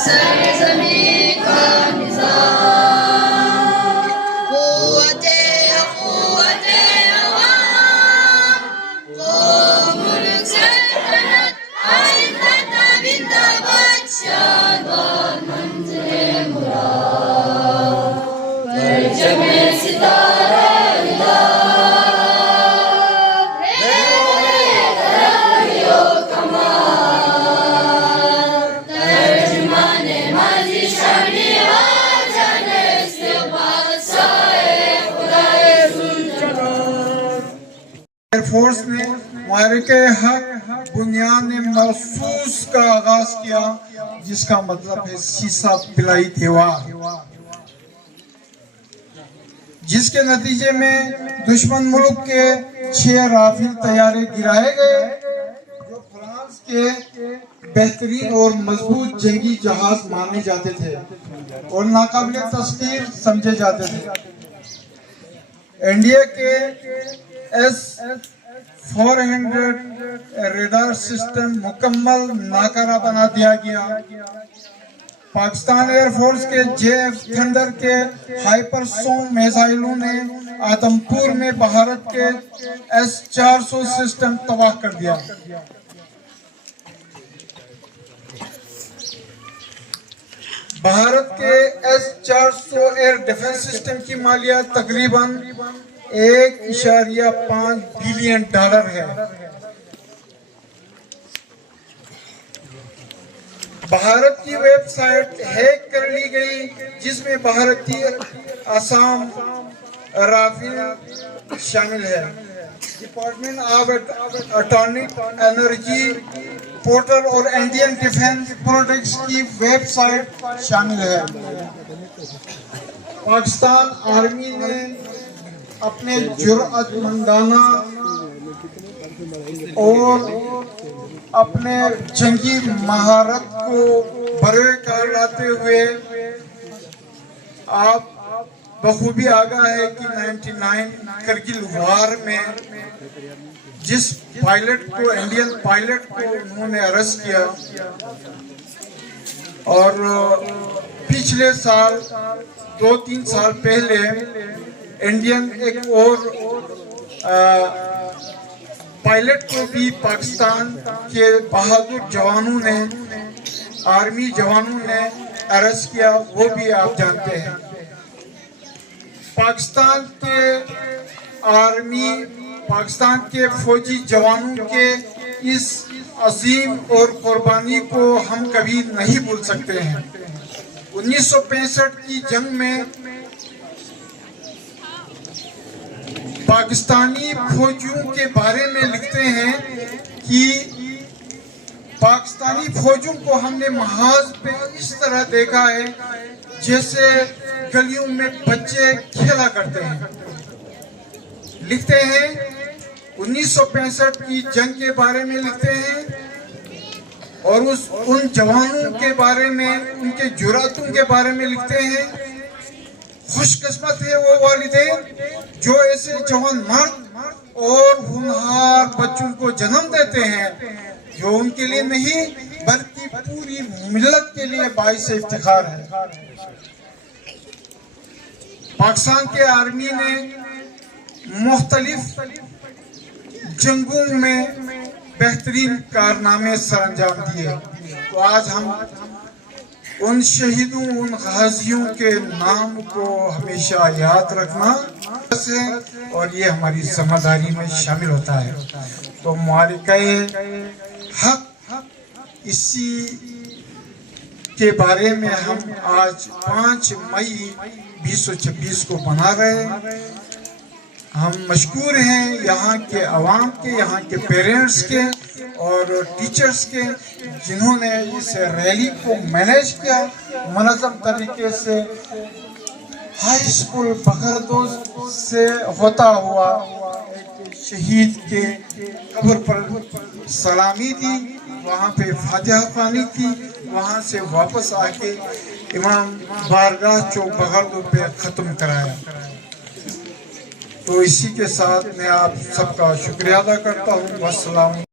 सरज़मीं का निज़ाम, क़ुव्वते अवाम, क़ौमुल सल्तनत, इज़्ज़त बिंदा बादशाह, मंज़िले मुराद, परचमे सितारा एयर फोर्स ने मारके हक बुनियान महसूस का आगाज किया, जिसका मतलब है सीसा पिलाई दीवार, जिसके नतीजे में दुश्मन मुल्क के 6 राफेल तैयारे गिराए गए, जो फ्रांस के बेहतरीन और मजबूत जंगी जहाज माने जाते थे और नाकाबिले तस्लीम समझे जाते थे। इंडिया के S-400 रेडार सिस्टम मुकम्मल नाकारा बना दिया गया। पाकिस्तान एयरफोर्स के JF थंडर के हाइपरसोनिक मिसाइलों ने आदमपुर में भारत के S-400 सिस्टम तबाह कर दिया। भारत के S-400 एयर डिफेंस सिस्टम की मालियत तकरीबन $1.5 बिलियन है। भारत की वेबसाइट हैक कर ली गई, जिसमें भारतीय असम राफेल शामिल है। Department of atomic energy portal और इंडियन डिफेंस प्रोडक्ट्स की वेबसाइट शामिल है। पाकिस्तान आर्मी ने अपने जुर्अतमंदाना और अपने जंगी महारत को बरकरार लाते हुए आप बखूबी आगाह है कि 99 करगिल वार में जिस पायलट को, इंडियन पायलट को उन्होंने अरेस्ट किया, और पिछले साल 2-3 साल पहले इंडियन एक और पायलट को भी पाकिस्तान के बहादुर जवानों ने, आर्मी जवानों ने अरेस्ट किया, वो भी आप जानते हैं। पाकिस्तान के आर्मी, पाकिस्तान के फौजी जवानों के इस अजीम और कुर्बानी को हम कभी नहीं भूल सकते हैं। 1965 की जंग में पाकिस्तानी फौजियों के बारे में लिखते हैं कि पाकिस्तानी फौजियों को हमने महाज पे इस तरह देखा है जैसे गलियों में बच्चे खेला करते हैं। लिखते हैं 1965 की जंग के बारे में लिखते हैं, और उन जवानों के बारे में, उनके जुरातों के बारे में लिखते हैं। खुशकिस्मत है वो वालिदैन जो ऐसे जवान मर्द और होनहार बच्चों को जन्म देते हैं, जो उनके लिए नहीं बल्कि पूरी मिल्लत के लिए बाइस इफ्तिखार है। पाकिस्तान के आर्मी ने मुख्तलिफ जंगों में बेहतरीन कारनामे सरअंजाम दिए। तो आज हम उन शहीदों, उन गाजियों के नाम को हमेशा याद रखना है, और ये हमारी जिम्मेदारी में शामिल होता है। तो मारिकाए हक, इसी के बारे में हम आज 5 मई 2026 को मना रहे हैं। हम मशकूर हैं यहाँ के अवाम के, यहाँ के पेरेंट्स के और टीचर्स के, जिन्होंने इस रैली को मैनेज किया मुनज़्ज़म तरीके से। हाई स्कूल बगरदोज से होता हुआ शहीद के कब्र पर सलामी दी, वहाँ पे फातिहा ख़्वानी की, वहाँ से वापस आके इमाम बारगाह चौक बगरदोज पे ख़त्म कराया। तो इसी के साथ मैं आप सबका शुक्रिया अदा करता हूँ। वस्सलाम।